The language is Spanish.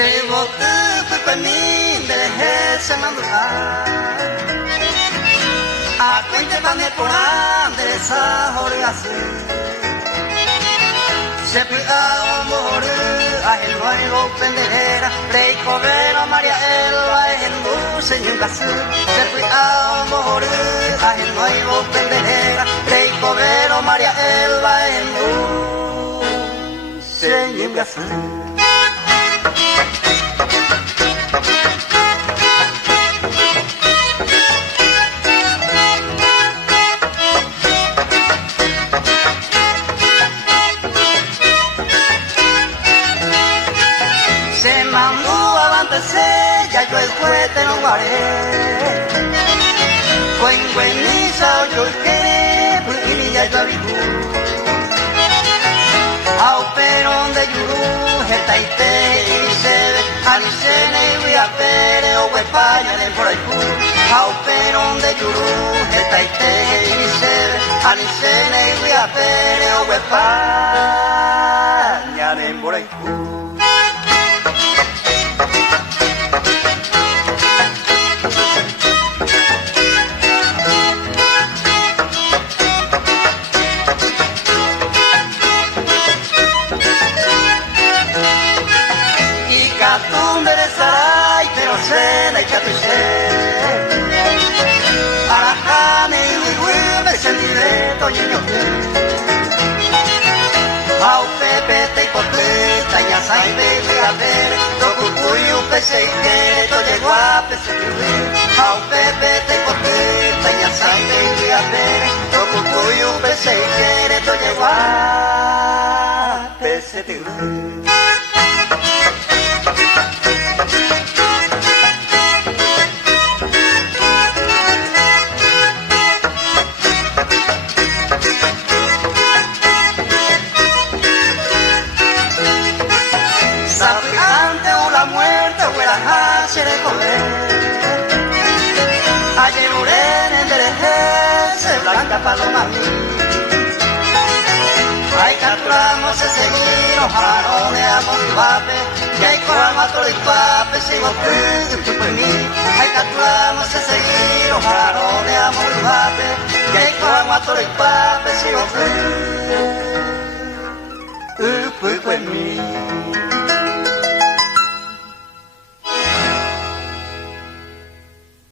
Se botou foi pra mim, merece mandar. A cuenta para me poner de esa jorgase. Se fue a morir, a el nuevo pendejera, rey cobero María Elba, en dulce y un casú. Se fue a morir, a el nuevo pendejera, rey cobero María Elba, en dulce y un casú. Se mandó avanzarse, ya yo el juguete no guardé. Buen bueniza, yo el que, pues ya yo abijú. Au perón de yurú, jetaite y se ve, anisene y voy a pere, o huepaña de por ahí. Au perón de yurú, jetaite y se ve, anisene y voy a pere, o huepaña de por ahí. Pero se la chatuche Arajame y huihuime se libre toñeño Au pepe te hipoteta ya sabe voy a ver Tocucuyo pese y que toye guape se libre Au pepe te hipoteta ya sabe voy a ver Tocucuyo pese y que toye guape se libre. Se de comer ayer morena en Berejese blanca paloma mí ay capturamos ese guino jaroneamos el vape y hay coramato de pape si vos tú por mí ay capturamos ese guino jaroneamos el vape y hay coramato de pape si vos tú por mí